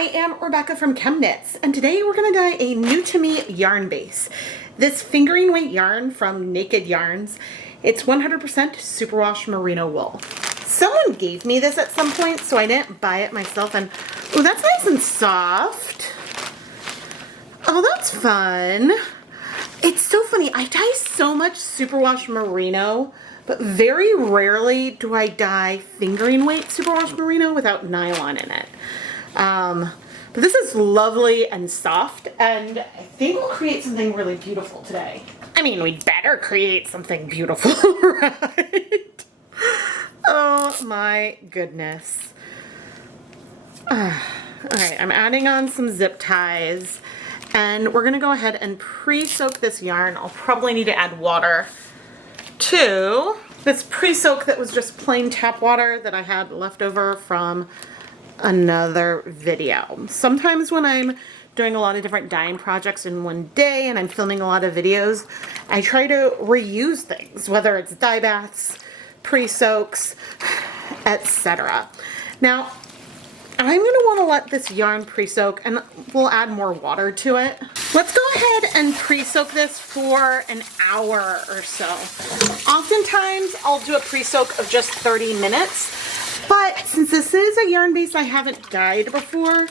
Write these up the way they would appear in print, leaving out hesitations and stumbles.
I am Rebecca from ChemKnits, and today we're going to dye a new to me yarn base. This fingering weight yarn from Naked Yarns. It's 100% superwash merino wool. Someone gave me this at some point, so I didn't buy it myself, and oh, that's nice and soft. Oh, that's fun. It's so funny, I dye so much superwash merino, but very rarely do I dye fingering weight superwash merino without nylon in it. But this is lovely and soft, and I think we'll create something really beautiful today. I mean, we'd better create something beautiful, right? Oh my goodness. Alright, I'm adding on some zip ties, and we're gonna go ahead and pre-soak this yarn. I'll probably need to add water to this pre-soak that was just plain tap water that I had left over from another video. Sometimes when I'm doing a lot of different dyeing projects in one day and I'm filming a lot of videos, I try to reuse things, whether it's dye baths, pre-soaks, etc. Now, I'm going to want to let this yarn pre-soak, and we'll add more water to it. Let's go ahead and pre-soak this for an hour or so. Oftentimes, I'll do a pre-soak of just 30 minutes, but since this is a yarn base I haven't dyed before,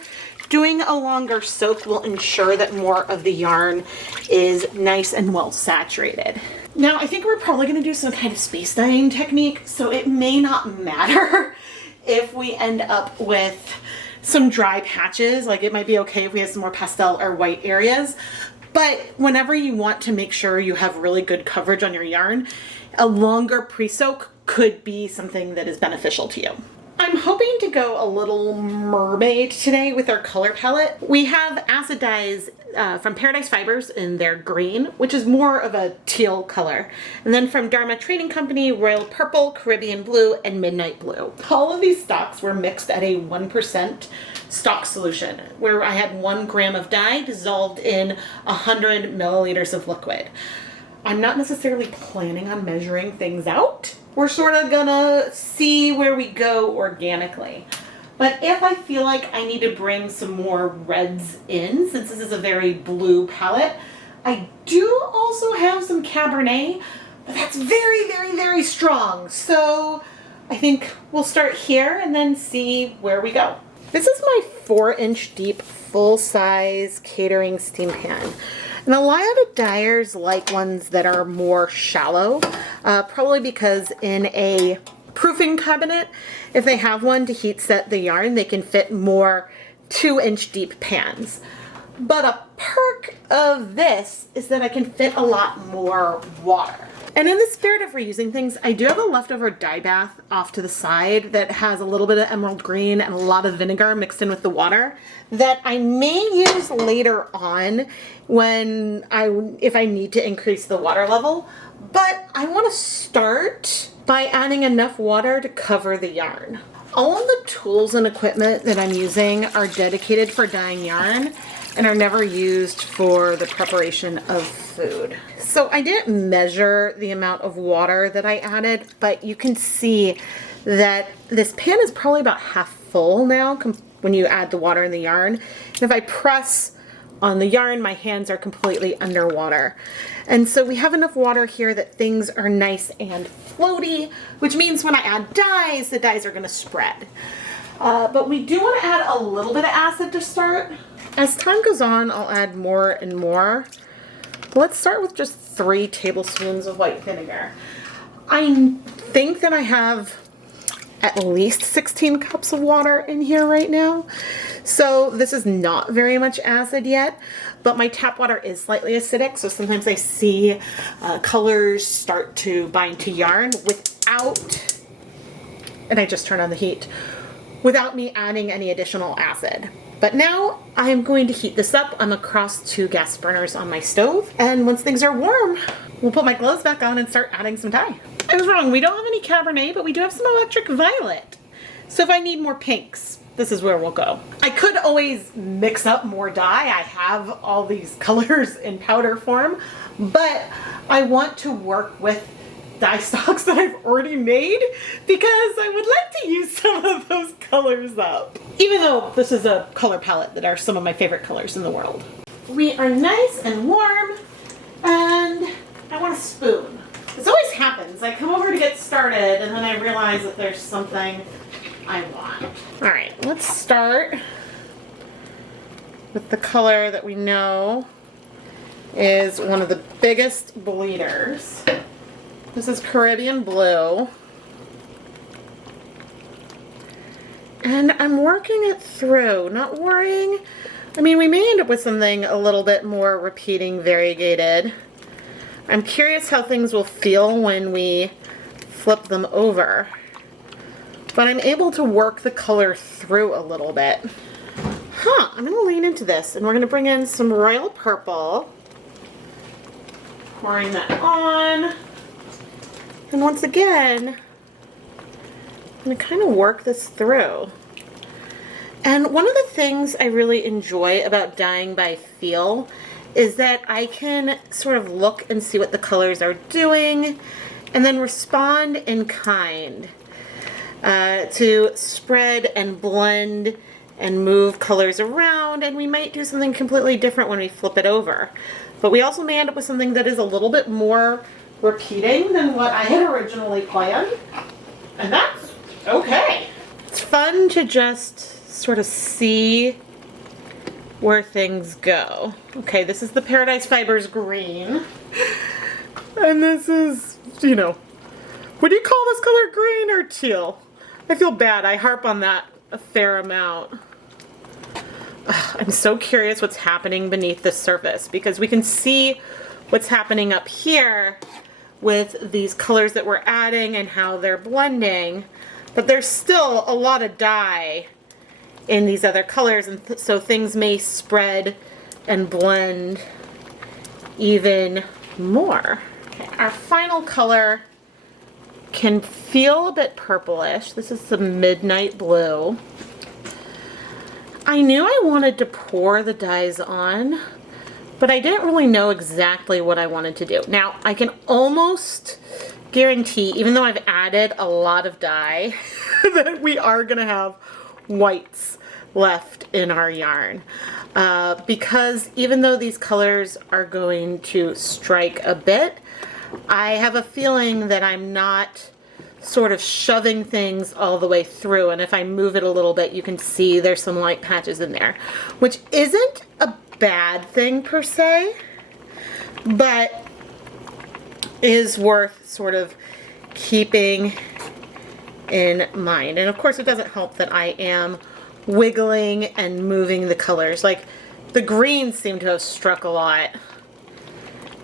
doing a longer soak will ensure that more of the yarn is nice and well saturated. Now, I think we're probably going to do some kind of space dyeing technique, so it may not matter if we end up with some dry patches. Like, it might be okay if we have some more pastel or white areas, but whenever you want to make sure you have really good coverage on your yarn, a longer pre-soak could be something that is beneficial to you. I'm hoping to go a little mermaid today with our color palette. We have acid dyes from Paradise Fibers in their green, which is more of a teal color. And then from Dharma Trading Company, Royal Purple, Caribbean Blue, and Midnight Blue. All of these stocks were mixed at a 1% stock solution, where I had 1 gram of dye dissolved in 100 milliliters of liquid. I'm not necessarily planning on measuring things out. We're sort of gonna see where we go organically. But if I feel like I need to bring some more reds in, since this is a very blue palette, I do also have some Cabernet, but that's very, very, very strong. So I think we'll start here and then see where we go. This is my 4-inch deep, full-size catering steam pan. And a lot of dyers like ones that are more shallow, probably because in a proofing cabinet, if they have one to heat set the yarn, they can fit more 2-inch deep pans. But a perk of this is that I can fit a lot more water. And in the spirit of reusing things, I do have a leftover dye bath off to the side that has a little bit of emerald green and a lot of vinegar mixed in with the water that I may use later on if I need to increase the water level. But I want to start by adding enough water to cover the yarn. All of the tools and equipment that I'm using are dedicated for dyeing yarn and are never used for the preparation of food. So I didn't measure the amount of water that I added, but you can see that this pan is probably about half full now when you add the water in the yarn. And if I press on the yarn, my hands are completely underwater. And so we have enough water here that things are nice and floaty, which means when I add dyes, the dyes are gonna spread. But we do want to add a little bit of acid to start. As time goes on, I'll add more and more. Let's start with just 3 tablespoons of white vinegar. I think that I have at least 16 cups of water in here right now. So this is not very much acid yet, but my tap water is slightly acidic, so sometimes I see colors start to bind to yarn without, and I just turn on the heat, without me adding any additional acid. But now I'm going to heat this up. I'm across 2 gas burners on my stove, and once things are warm, we'll put my gloves back on and start adding some dye. I was wrong, we don't have any Cabernet, but we do have some electric violet. So if I need more pinks, this is where we'll go. I could always mix up more dye. I have all these colors in powder form, but I want to work with dye stocks that I've already made because I would like to use some of those colors up. Even though this is a color palette that are some of my favorite colors in the world. We are nice and warm, and I want a spoon. This always happens. I come over to get started and then I realize that there's something I want. All right, let's start with the color that we know is one of the biggest bleeders. This is Caribbean Blue. And I'm working it through, not worrying. I mean, we may end up with something a little bit more repeating variegated. I'm curious how things will feel when we flip them over. But I'm able to work the color through a little bit. I'm gonna lean into this and we're gonna bring in some royal purple. Pouring that on. And once again, I'm gonna kind of work this through. And one of the things I really enjoy about dyeing by feel is that I can sort of look and see what the colors are doing and then respond in kind to spread and blend and move colors around, and we might do something completely different when we flip it over. But we also may end up with something that is a little bit more repeating than what I had originally planned, and that's okay. It's fun to just sort of see where things go. Okay, this is the Paradise Fibers green. And this is, you know, would you call this color green or teal? I feel bad, I harp on that a fair amount. I'm so curious what's happening beneath the surface because we can see what's happening up here with these colors that we're adding and how they're blending, but there's still a lot of dye in these other colors, and so things may spread and blend even more. Okay, our final color can feel a bit purplish. This is the Midnight Blue. I knew I wanted to pour the dyes on, but I didn't really know exactly what I wanted to do. Now, I can almost guarantee, even though I've added a lot of dye, that we are gonna have whites left in our yarn. Because even though these colors are going to strike a bit, I have a feeling that I'm not sort of shoving things all the way through, and if I move it a little bit you can see there's some light patches in there, which isn't a bad thing per se, but is worth sort of keeping in mind. And of course it doesn't help that I am wiggling and moving the colors. Like the greens seem to have struck a lot.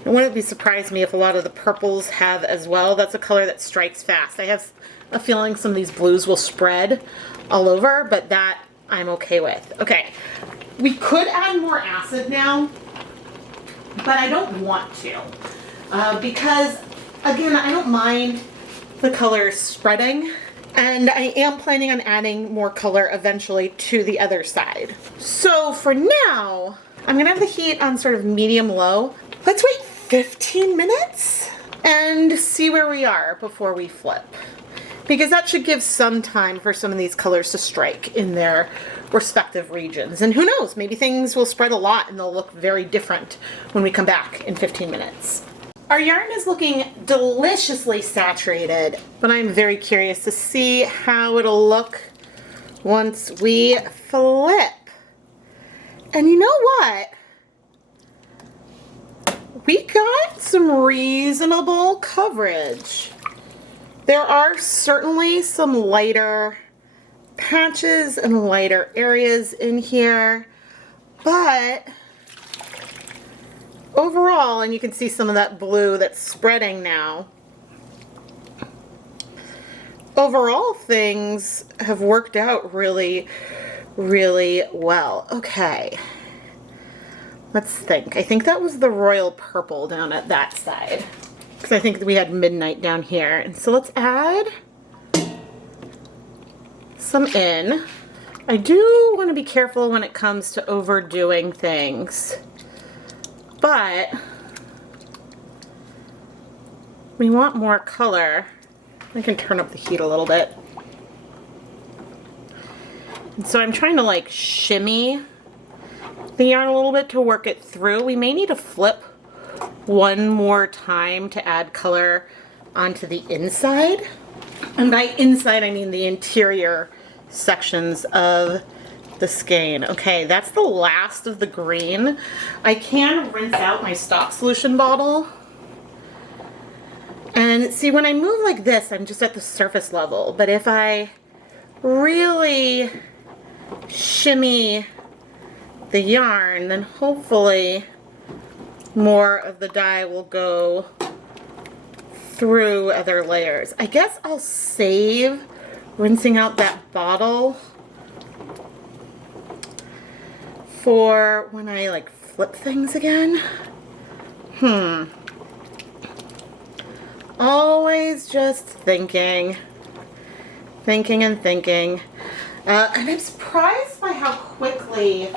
It wouldn't be surprised me if a lot of the purples have as well. That's a color that strikes fast. I have a feeling some of these blues will spread all over, but that I'm okay with. Okay, we could add more acid now, but I don't want to. Because again, I don't mind the colors spreading, and I am planning on adding more color eventually to the other side. So for now, I'm gonna have the heat on sort of medium-low. Let's wait 15 minutes and see where we are before we flip. Because that should give some time for some of these colors to strike in their respective regions. And who knows, maybe things will spread a lot and they'll look very different when we come back in 15 minutes. Our yarn is looking deliciously saturated, but I'm very curious to see how it'll look once we flip. And you know what? We got some reasonable coverage. There are certainly some lighter patches and lighter areas in here, but overall, and you can see some of that blue that's spreading now, overall things have worked out really, really well. Okay, let's think. I think that was the royal purple down at that side, because I think we had midnight down here. And so let's add some in. I do want to be careful when it comes to overdoing things, but we want more color. I can turn up the heat a little bit. And so I'm trying to like shimmy the yarn a little bit to work it through. We may need to flip one more time to add color onto the inside. And by inside, I mean the interior sections of the skein. Okay, that's the last of the green. I can rinse out my stock solution bottle. And see, when I move like this, I'm just at the surface level. But if I really shimmy the yarn, then hopefully more of the dye will go through other layers. I guess I'll save rinsing out that bottle for when I like flip things again. Always just thinking and thinking. And I'm surprised by how quickly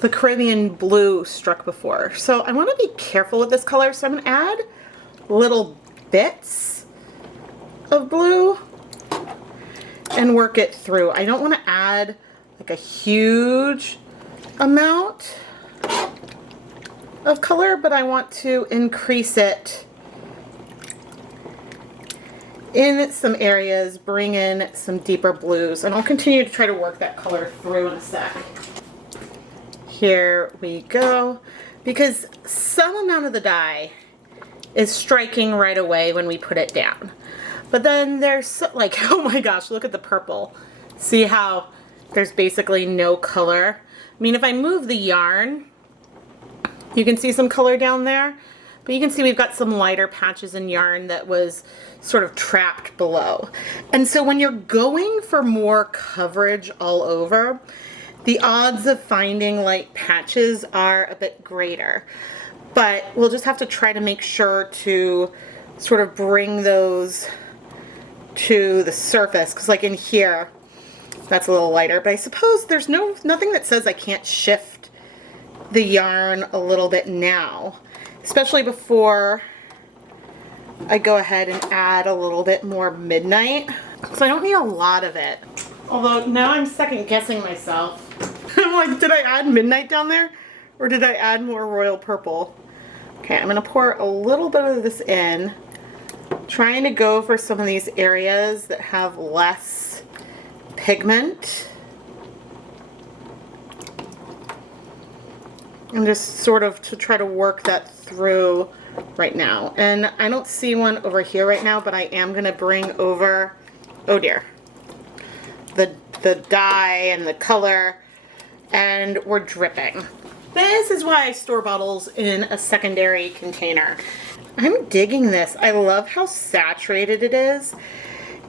the Caribbean blue struck before. So I want to be careful with this color. So I'm going to add little bits of blue and work it through. I don't want to add like a huge amount of color, but I want to increase it in some areas, bring in some deeper blues, and I'll continue to try to work that color through in a sec. Here we go, because some amount of the dye is striking right away when we put it down. But then there's like, oh my gosh, look at the purple. See how there's basically no color? I mean, if I move the yarn, you can see some color down there, but you can see we've got some lighter patches in yarn that was sort of trapped below. And so when you're going for more coverage all over, the odds of finding light patches are a bit greater. But we'll just have to try to make sure to sort of bring those to the surface, because like in here, that's a little lighter, but I suppose there's nothing that says I can't shift the yarn a little bit now, especially before I go ahead and add a little bit more midnight. So I don't need a lot of it. Although now I'm second guessing myself. I'm like, did I add midnight down there? Or did I add more royal purple? Okay, I'm gonna pour a little bit of this in, trying to go for some of these areas that have less pigment. And just sort of to try to work that through right now. And I don't see one over here right now, but I am gonna bring over, oh dear, the dye and the color, and we're dripping. This is why I store bottles in a secondary container. I'm digging this. I love how saturated it is.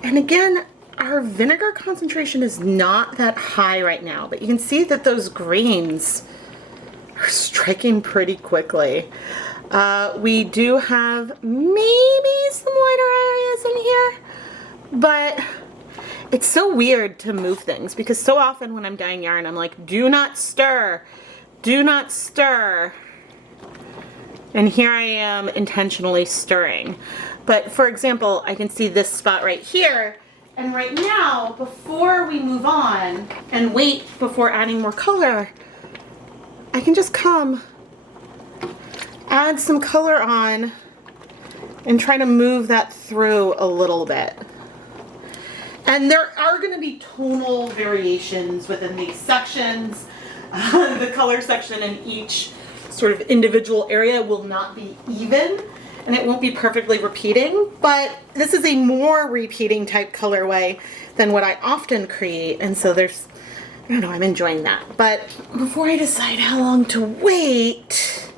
And again, our vinegar concentration is not that high right now, but you can see that those greens are striking pretty quickly. We do have maybe some lighter areas in here, but it's so weird to move things because so often when I'm dyeing yarn, I'm like, do not stir, do not stir. And here I am intentionally stirring. But for example, I can see this spot right here. And right now, before we move on and wait before adding more color, I can just come, add some color on, and try to move that through a little bit. And there are going to be tonal variations within these sections. The color section in each sort of individual area will not be even, and it won't be perfectly repeating, but this is a more repeating type colorway than what I often create, and so there's, I don't know, I'm enjoying that. But before I decide how long to wait,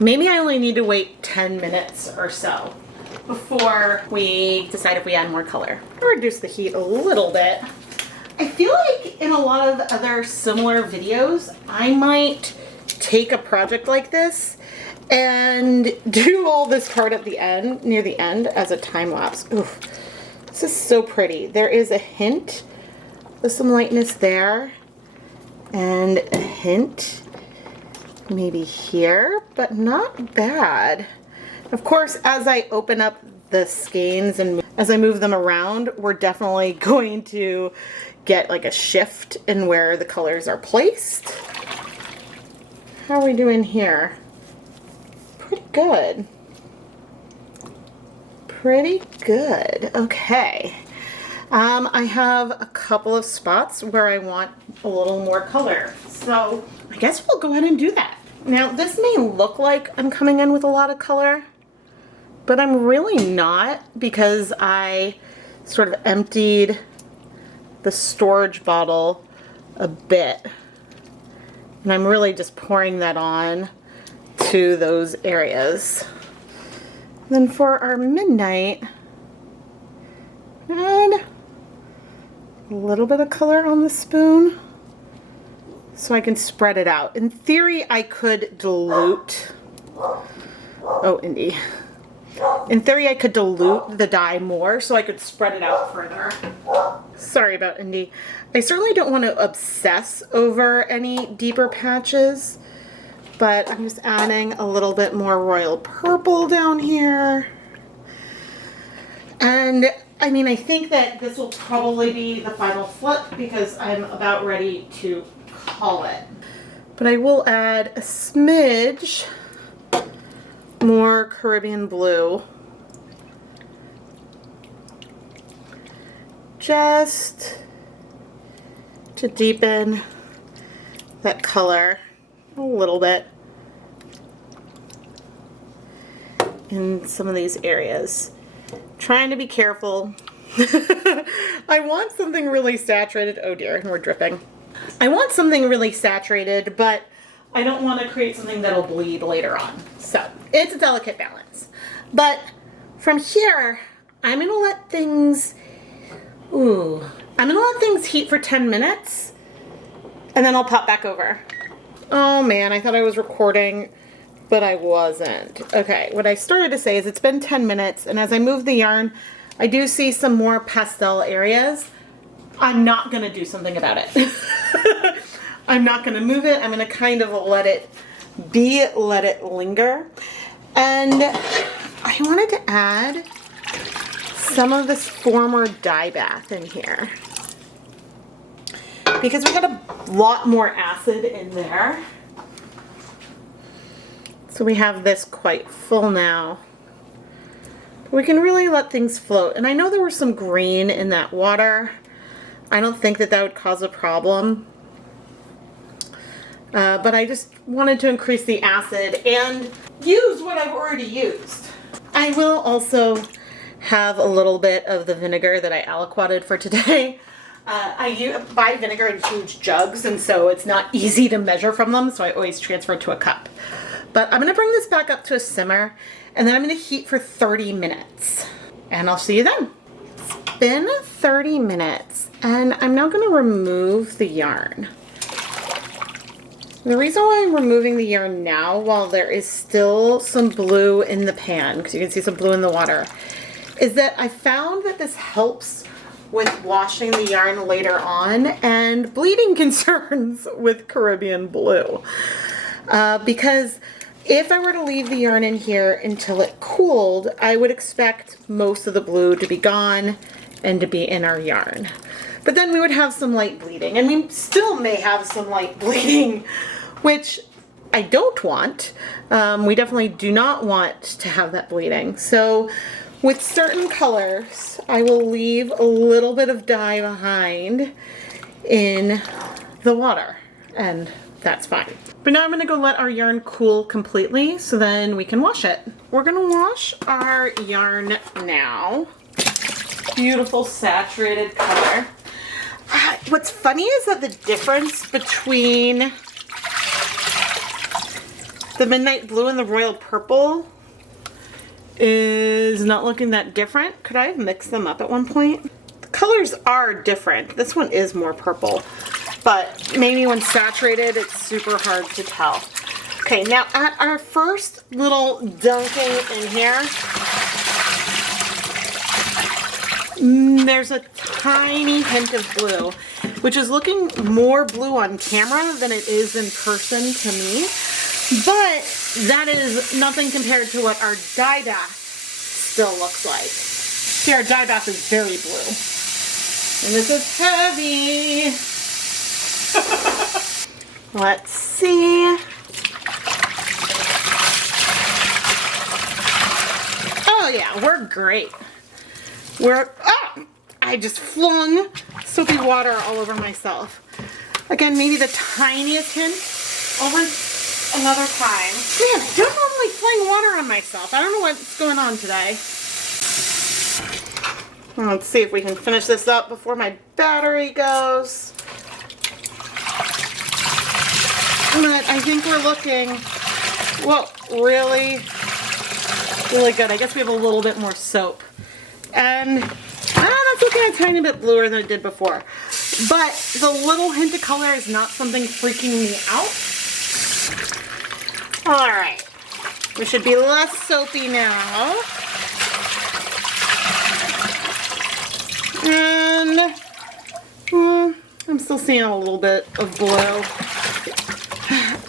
maybe I only need to wait 10 minutes or so before we decide if we add more color. I'll reduce the heat a little bit. I feel like in a lot of other similar videos, I might take a project like this and do all this part at the end, near the end, as a time lapse. Ooh, this is so pretty. There is a hint of some lightness there, and a hint maybe here, but not bad. Of course, as I open up the skeins and as I move them around, we're definitely going to get like a shift in where the colors are placed. How are we doing here? Pretty good. Pretty good. Okay. I have a couple of spots where I want a little more color. So I guess we'll go ahead and do that. Now this may look like I'm coming in with a lot of color, but I'm really not, because I sort of emptied the storage bottle a bit. And I'm really just pouring that on to those areas. Then for our midnight, add a little bit of color on the spoon so I can spread it out. In theory, I could dilute. Oh, Indy. In theory, I could dilute the dye more so I could spread it out further. Sorry about Indy. I certainly don't want to obsess over any deeper patches, but I'm just adding a little bit more royal purple down here. And I mean, I think that this will probably be the final flip because I'm about ready to call it. But I will add a smidge more Caribbean blue. Just to deepen that color a little bit in some of these areas. Trying to be careful. I want something really saturated. Oh dear, and we're dripping. I want something really saturated, but I don't want to create something that'll bleed later on. So it's a delicate balance. But from here, I'm gonna let things, heat for 10 minutes and then I'll pop back over. Oh man, I thought I was recording, but I wasn't. Okay, what I started to say is it's been 10 minutes, and as I move the yarn, I do see some more pastel areas. I'm not gonna do something about it. I'm not gonna move it. I'm gonna kind of let it be, let it linger. And I wanted to add some of this former Dyebath in here, because we got a lot more acid in there. So we have this quite full now. We can really let things float. And I know there was some green in that water. I don't think that that would cause a problem. But I just wanted to increase the acid and use what I've already used. I will also have a little bit of the vinegar that I aliquoted for today. I buy vinegar in huge jugs, and so it's not easy to measure from them, so I always transfer it to a cup. But I'm gonna bring this back up to a simmer, and then I'm gonna heat for 30 minutes. And I'll see you then. It's been 30 minutes, and I'm now gonna remove the yarn. The reason why I'm removing the yarn now, while there is still some blue in the pan, because you can see some blue in the water, is that I found that this helps with washing the yarn later on and bleeding concerns with Caribbean blue. Because if I were to leave the yarn in here until it cooled, I would expect most of the blue to be gone and to be in our yarn. But then we would have some light bleeding, and we still may have some light bleeding, which I don't want. We definitely do not want to have that bleeding. So with certain colors, I will leave a little bit of dye behind in the water, and that's fine. But now I'm gonna go let our yarn cool completely so then we can wash it. We're gonna wash our yarn now. Beautiful saturated color. What's funny is that the difference between the midnight blue and the royal purple is not looking that different. Could I have mixed them up at one point? The colors are different. This one is more purple, but maybe when saturated, it's super hard to tell. Okay, now at our first little dunking in here, there's a tiny hint of blue, which is looking more blue on camera than it is in person to me. But that is nothing compared to what our dye bath still looks like. See, our dye bath is very blue. And this is heavy. Let's see. Oh yeah, we're great. I just flung soapy water all over myself. Again, maybe the tiniest hint over another time. Man, I don't normally fling water on myself. I don't know what's going on today. Let's see if we can finish this up before my battery goes. But I think we're looking, well, really, really good. I guess we have a little bit more soap. And that's looking a tiny bit bluer than it did before. But the little hint of color is not something freaking me out. All right, we should be less soapy now. And I'm still seeing a little bit of blue.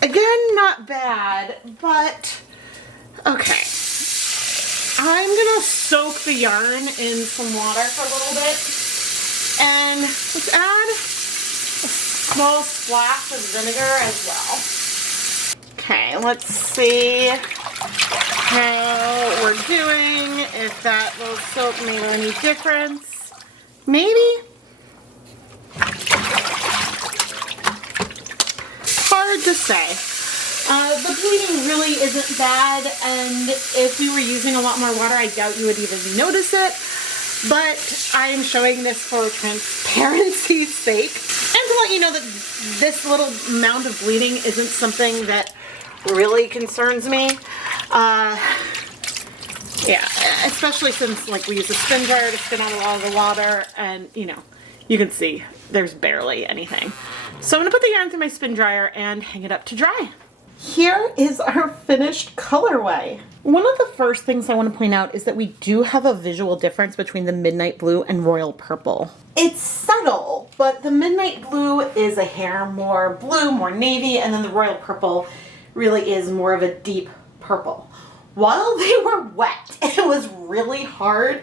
Again, not bad, but okay. I'm gonna soak the yarn in some water for a little bit. And let's add a small splash of vinegar as well. Okay, let's see how we're doing, if that little soap made any difference. Maybe? Hard to say. The bleeding really isn't bad, and if we were using a lot more water, I doubt you would even notice it. But I am showing this for transparency's sake, and to let you know that this little amount of bleeding isn't something that really concerns me. Yeah, especially since like we use a spin dryer to spin out a lot of the water, and you know, you can see there's barely anything. So I'm gonna put the yarn through my spin dryer and hang it up to dry. Here is our finished colorway. One of the first things I want to point out is that we do have a visual difference between the midnight blue and royal purple. It's subtle, but the midnight blue is a hair more blue, more navy, and then the royal purple really is more of a deep purple. While they were wet, it was really hard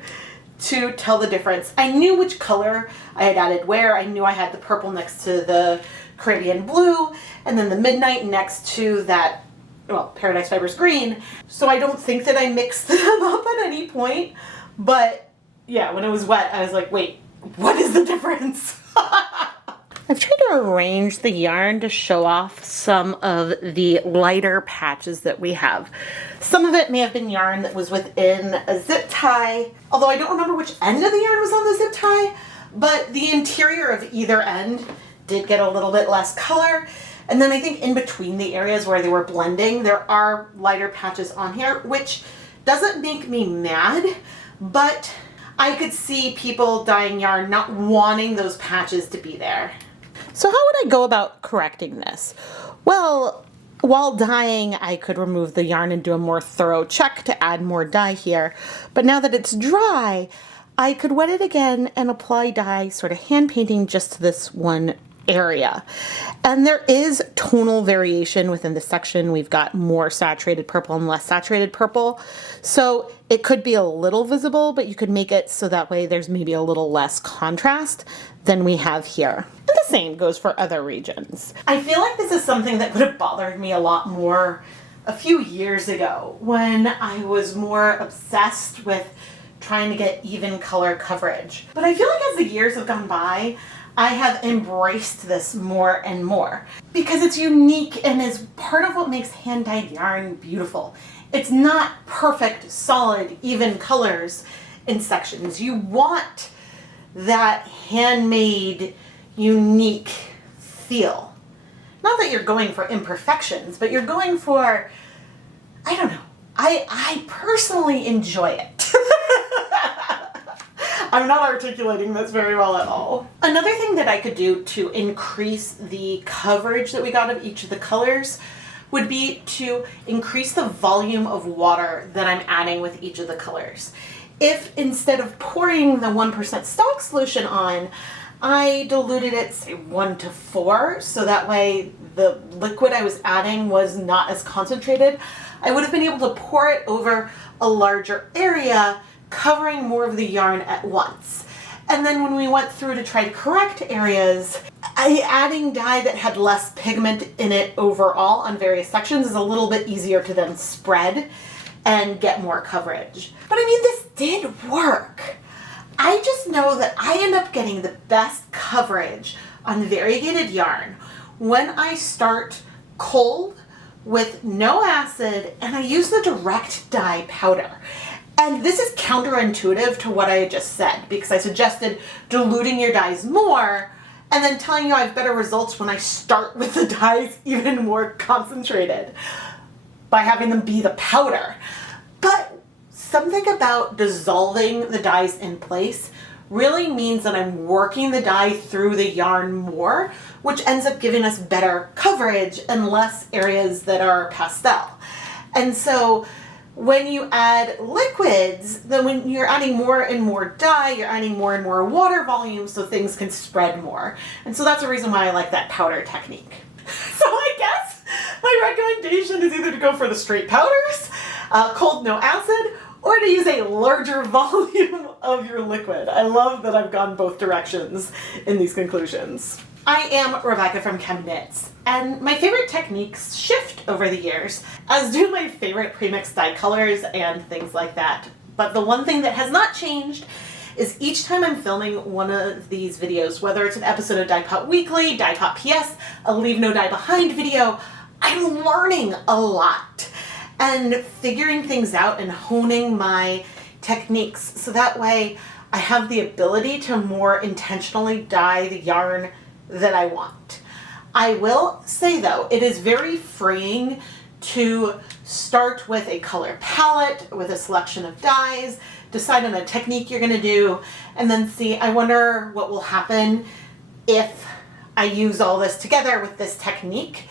to tell the difference. I knew which color I had added where. I knew I had the purple next to the Caribbean blue, and then the midnight next to that, well, Paradise Fibers green. So I don't think that I mixed them up at any point, but yeah, when it was wet, I was like, wait, what is the difference? I've tried to arrange the yarn to show off some of the lighter patches that we have. Some of it may have been yarn that was within a zip tie, although I don't remember which end of the yarn was on the zip tie, but the interior of either end did get a little bit less color. And then I think in between the areas where they were blending, there are lighter patches on here, which doesn't make me mad, but I could see people dyeing yarn not wanting those patches to be there. So how would I go about correcting this? Well, while dyeing, I could remove the yarn and do a more thorough check to add more dye here. But now that it's dry, I could wet it again and apply dye, sort of hand painting just to this one area. And there is tonal variation within the section. We've got more saturated purple and less saturated purple. So it could be a little visible, but you could make it so that way there's maybe a little less contrast than we have here. And the same goes for other regions. I feel like this is something that would have bothered me a lot more a few years ago when I was more obsessed with trying to get even color coverage. But I feel like as the years have gone by, I have embraced this more and more because it's unique and is part of what makes hand-dyed yarn beautiful. It's not perfect, solid, even colors in sections. You want that handmade, unique feel. Not that you're going for imperfections, but you're going for, I don't know, I personally enjoy it. I'm not articulating this very well at all. Another thing that I could do to increase the coverage that we got of each of the colors would be to increase the volume of water that I'm adding with each of the colors. If instead of pouring the 1% stock solution on, I diluted it, say 1:4, so that way the liquid I was adding was not as concentrated. I would have been able to pour it over a larger area, covering more of the yarn at once. And then when we went through to try to correct areas, adding dye that had less pigment in it overall on various sections is a little bit easier to then spread and get more coverage. But I mean, this did work. I just know that I end up getting the best coverage on variegated yarn when I start cold with no acid and I use the direct dye powder. And this is counterintuitive to what I had just said, because I suggested diluting your dyes more and then telling you I have better results when I start with the dyes even more concentrated by having them be the powder. But something about dissolving the dyes in place really means that I'm working the dye through the yarn more, which ends up giving us better coverage and less areas that are pastel. And so when you add liquids, then when you're adding more and more dye, you're adding more and more water volume so things can spread more. And so that's the reason why I like that powder technique. So I guess my recommendation is either to go for the straight powders, cold no acid, or to use a larger volume of your liquid. I love that I've gone both directions in these conclusions. I am Rebecca from ChemKnits, and my favorite techniques shift over the years, as do my favorite premixed dye colors and things like that. But the one thing that has not changed is each time I'm filming one of these videos, whether it's an episode of Dyepot Weekly, Dyepot PS, a Leave No Dye Behind video, I'm learning a lot and figuring things out and honing my techniques so that way I have the ability to more intentionally dye the yarn that I want. I will say though, it is very freeing to start with a color palette, with a selection of dyes, decide on a technique you're gonna do, and then see, I wonder what will happen if I use all this together with this technique.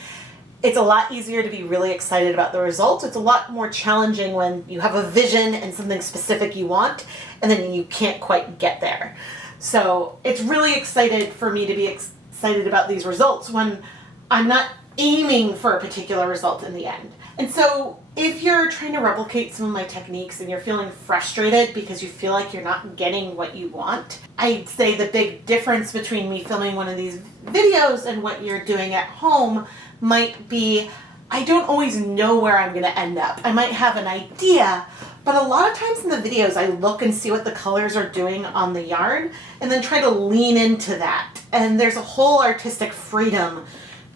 It's a lot easier to be really excited about the results. It's a lot more challenging when you have a vision and something specific you want, and then you can't quite get there. So it's really excited for me to be excited about these results when I'm not aiming for a particular result in the end. And so if you're trying to replicate some of my techniques and you're feeling frustrated because you feel like you're not getting what you want, I'd say the big difference between me filming one of these videos and what you're doing at home might be I don't always know where I'm going to end up. I might have an idea, but a lot of times in the videos I look and see what the colors are doing on the yarn and then try to lean into that. And there's a whole artistic freedom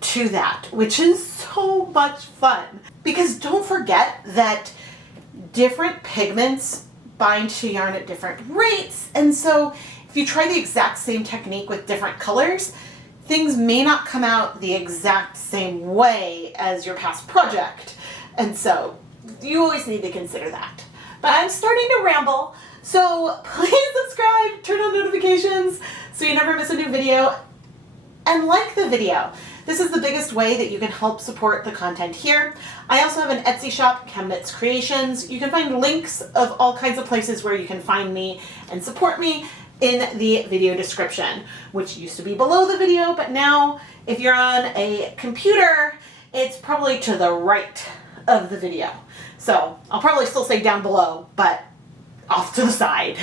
to that, which is so much fun. Because don't forget that different pigments bind to yarn at different rates. And so if you try the exact same technique with different colors, things may not come out the exact same way as your past project. And so you always need to consider that. But I'm starting to ramble, so please subscribe, turn on notifications so you never miss a new video, and like the video. This is the biggest way that you can help support the content here. I also have an Etsy shop, ChemKnits Creations. You can find links of all kinds of places where you can find me and support me in the video description, which used to be below the video, but now if you're on a computer, it's probably to the right of the video. So I'll probably still say down below, but off to the side.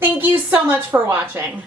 Thank you so much for watching.